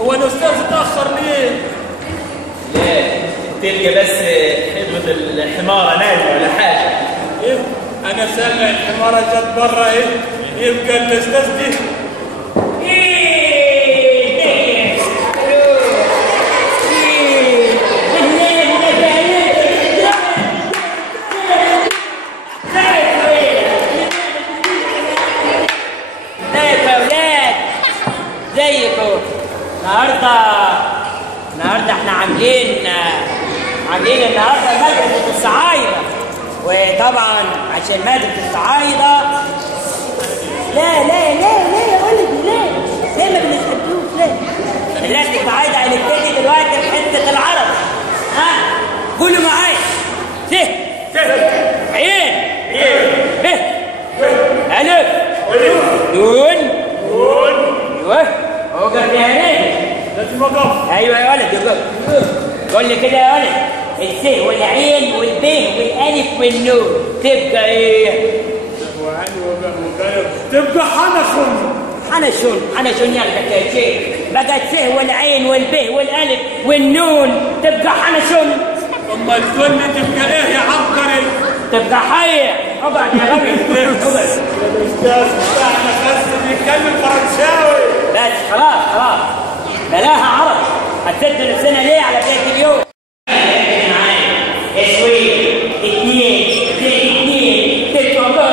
هو الاستاذ اتاخر ليه؟ لا تلقى بس خدمه الحماره نايمه ولا حاجه. ايه انا سامع الحماره جت بره. ايه يبقى الاستاذ دي النهارده احنا عاملين النهارده مادة الصعايدة، وطبعا عشان مادة الصعايدة لا يا ولدي ليه ما بنستخدموش ليه؟ مادة الصعايدة هنبتدي دلوقتي في حصة العرب. قولوا معايا س عين ب ألف نون ايوه اوقف يا هنيه. لازم اقف. ايوه يا ولد اقف. قول لي كده يا ولد، الس والعين والب والالف والنون تبقى ايه؟ تبقى حنشون ياخدك يا شيخ. بقت س والعين والب والالف والنون تبقى حنشون. امال تقول لي تبقى ايه يا عبقري؟ تبقى حيه. اقعد يا غبي اقعد. الاستاذ بتاعنا بس بيتكلم فرنساوي. بس خلاص بلاها عربي. هتسد نفسنا ليه على بدايه اليوم؟ اسوي 2 تبقى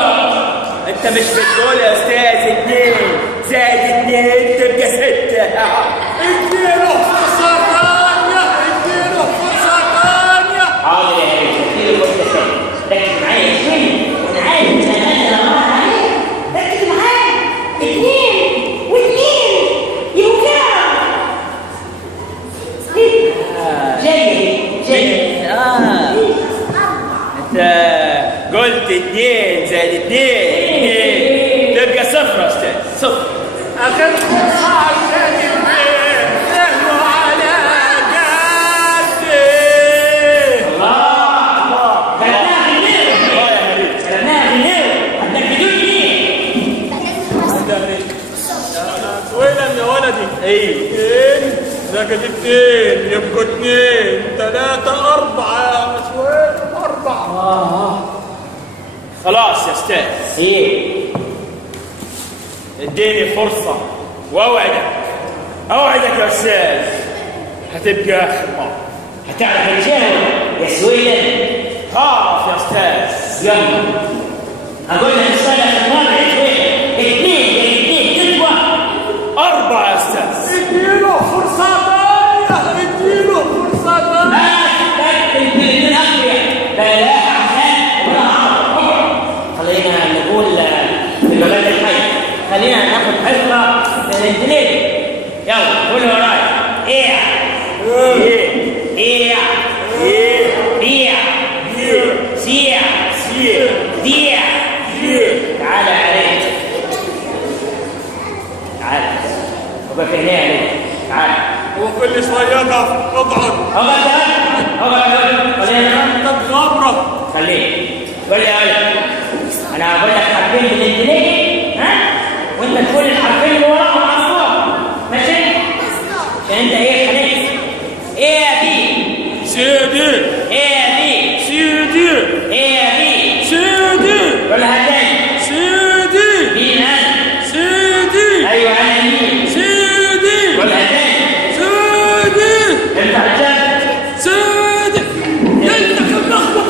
انت مش بتقول يا استاذ 2 زائد 2 تبقى 6. اديله فرصه ثانيه. حاضر يا حبيبي اديله فرصه ثانيه. ركز معايا شويه وانا عارف ان انا راح عليك. ركز معايا 2 و2 يبقوا كام؟ جيد. انت قلت 2 زائد 2 تبقى 0 يا استاذ. 0. اخر فرصه عشان البيت نحن على جدي. الله كلامها بالنيل عندك بدون مين؟ ويلا يا ولدي. ايوه 2 زائد 2 يبقوا 2 3 4 يا مسويل 4. خلاص يا استاذ ايه؟ اديني فرصه واوعدك يا استاذ هتبقى اخر مره. هتعرف الجاوب يا سويلم. خلاص يا استاذ. يلا هقول لك السؤال اخر مره يا سويلم. 2 تسوى 4 يا استاذ. اديله فرصه ثانيه. الاثنين اقوياء. لا احسن ولا عرب. خلينا نقول في اللغات الحيه. خلينا ناخد حصه من الانجليزي. يلا قولوا ورايا. ايه بيع سيع ديع. تعال عليك. تعال وقف هنا عليك. تعال وكل شويه اقعد. انت تغامرك. خليك. قول لي انا هقول لك حرفين بالانجليزي وانت تقول الحرفين اللي وراهم على الصوت. ماشي؟ عشان انت ايه خليك. ايه يا بي سيدي. ايه يا بي سيدي. ايه يا بي سيدي. قولها تاني. سيدي. مين انا؟ سيدي. ايوه انا مين؟ سيدي. قولها تاني. سيدي. انت عشان سيدي. انت كم لخبط.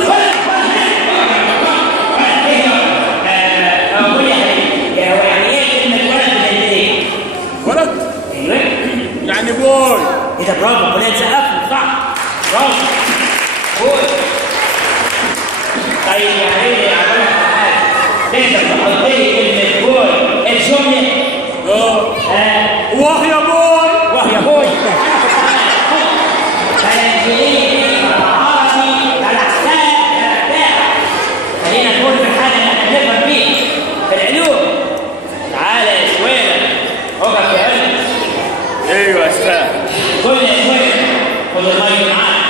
ولد. يعني بوي. ايه ده برافو. كلنا نسقف له. صح برافو. قول. طيب يا حبيبي اعمل لك حاجه. تقدر تحط لي كلمه بوي الجمله. واه يا بوي. بالانجليزي بالعربي بالاحسان بالابداع. خلينا نقول في الحاجه اللي احنا نفهم فيها في العلوم. تعالى يا سويلم. اقف يا ولد. ايوه يا استاذ. قول لي يا سويلم. خد المايك معاك.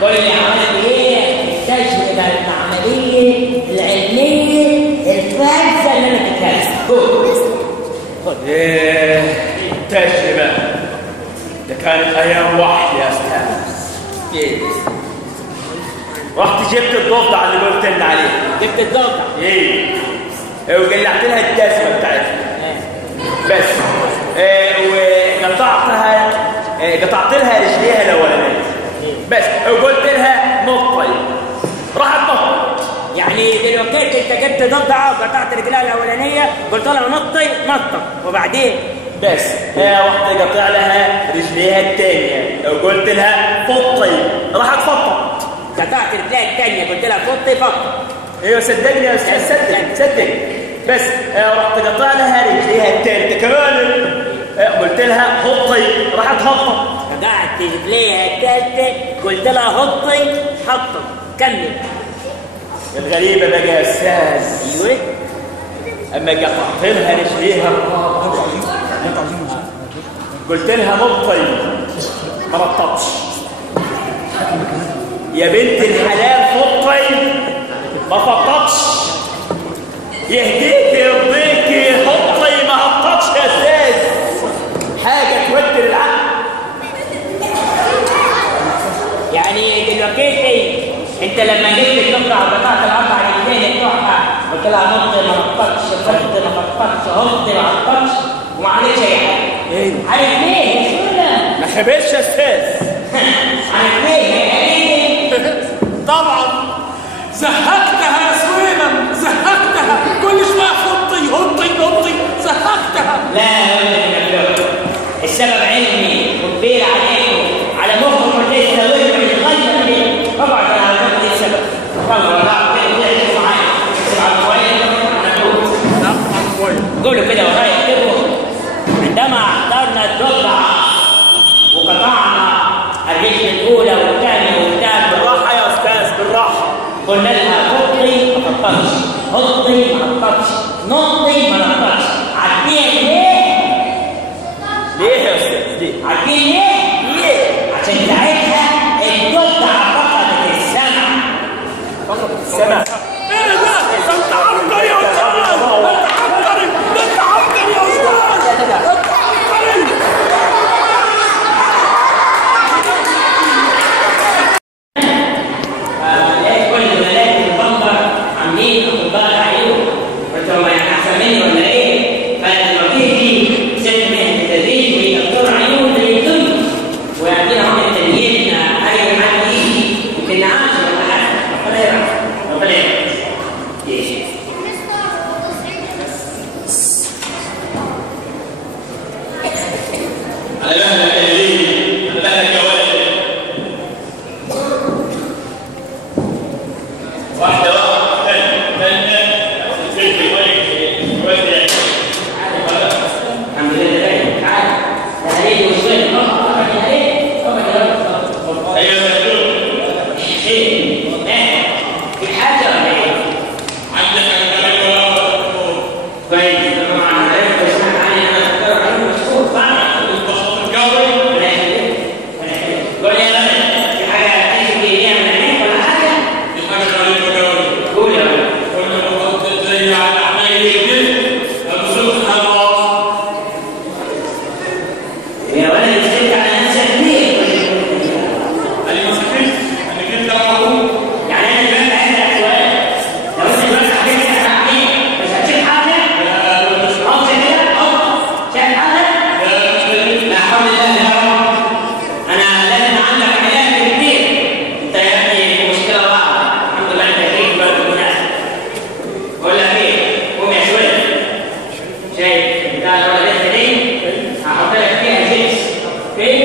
قول لي عملت ايه التجربه العمليه العلميه الفارسه اللي انا كتبتها. ايه تجربة. ده كانت ايام واحد يا استاذ. ايه رحت جبت الضفدع اللي قلت لنا عليه. جبت الضفدع؟ ايه وقلعت لها الجزمه بتاعتها بس. قطعت لها رجليها الاولانيه بس، وقلت لها نطي، راحت نطت. يعني دلوقتي انت جبت ضفدعه وقطعت رجلها الاولانيه، قلت لها نطي نطت، وبعدين بس رحت قطع لها رجليها الثانيه وقلت لها فطي، راحت فطت. قطعت رجلها الثانيه قلت لها فطي فطت. ايوه صدقني يا استاذ، صدق. بس رحت قطع لها رجليها الثالثه كمان، قلت لها هطي، راحت هطت. قطعت رجليها الثالثه قلت لها هطي حطت. كمل. الغريبه بقى يا استاذ، ايوه اما قطعت لها رجليها قلت لها نطي، ما نطتش. يا بنت الحلال فطي ما فطتش. يهديك يرضيك حطي ما هبطتش يا استاذ. حاجه توتر العقل. يعني دلوقتي انت لما جيت الضفدع وقطعت الاربع رجلين بتوعها قلت لها نط ما نطتش، فط ما فطتش، هط ما هبطتش، وما عملتش اي حاجه. عارف ليه؟ ما خبرش يا استاذ. عارف ليه؟ طبعا زهقتها يا سويلم، زهقتها كل شويه فطي هطي نطي، زهقتها. لا يا السبب علمي وكبير عليكم، على مخكم لسه وانتم بتغيروا فيه. طبعا انا عرفت السبب. قولوا كده ورايا اكتبوا. عندما احضرنا الضفدع وقطعنا الرجل الاولى والثانيه والثالثه، بالراحه يا استاذ بالراحه. قلنا لها هطي ما فطرش، هطي ما هبطتش، نطي ما نطتش. عارفين ليه؟ ليه يا استاذ؟ ليه؟ عارفين ليه؟ ليه؟ عشان ساعتها الضفدع فقدت السمع. السمع؟ ايه ده؟ انت عبقري يا استاذ، انت عبقري، انت عبقري يا استاذ، انت عبقري. لقيت كل الملاك البندر عاملين اطباء عليهم، قلت لهم يعني احسن مني ولا ايه؟ فالوكيل دي ست من التدريس وهي دكتور عيون زي الدنيا، ويعطينا هم التانيين حاجه من عندي يمكن نعرفش ولا حاجه. ربنا يرحم، ربنا يرحم. على مهلك يا ليلي، على مهلك يا ولد. واحدة الحمد لله. تعالى تعالى وشويه أيوة مكتوب. ايه؟ في حاجه ولا ايه؟ عندك كويس. انا عرفت وسمعت عني انا دكتور عيون مشهور طبعا. قول يا ولد في حاجه تيجي ليها من عينيك ولا حاجه؟ قول يا ولد. يا ولد اشترك على نفسك ليه؟ يعني انا دلوقتي عايز سؤال، لو انت دلوقتي حكيت لك تعليم مش هتشيل حاجه؟ اه كده؟ شايل حاجه؟ لا حول الله يا رب. انا لازم اعلق علاج كبير. انت يا ابني في مشكله واحده، الحمد لله انت جيت برضه مناسب. بقول لك ايه؟ قوم يا شويه. شايف بتاع الولد دي؟ هحط لك فيها جبس. فين؟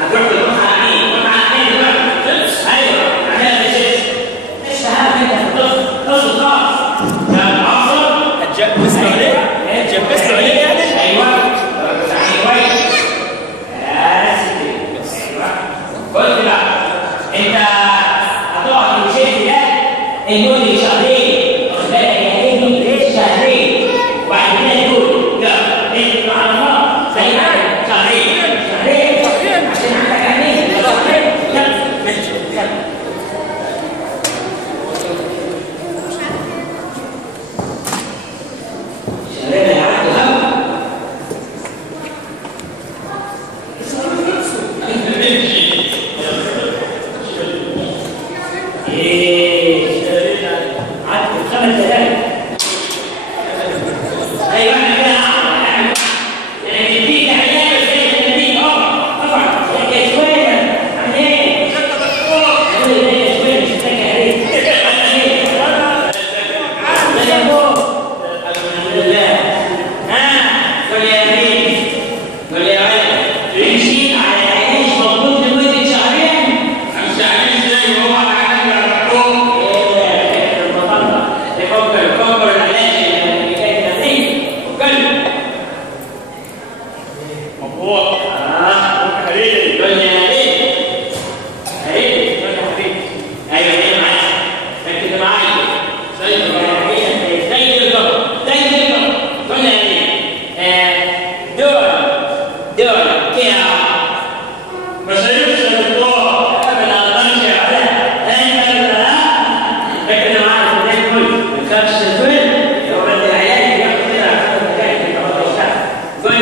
هتروح تروح على مين؟ تروح على مين دلوقتي؟ ايوه اعملها بالجبس. ايش هذا انت في الطفل؟ طفل خالص. ده معصر. هتجبسنا عليه؟ هتجبسنا عليه يعني؟ ايوه يعني كويس. بس كده. قلت بقى انت هتقعد في الجبس ده المده شهرين. واخد بالك يا ابني؟ ليش شهرين؟ وبعد كده تقول يلا انت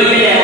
كده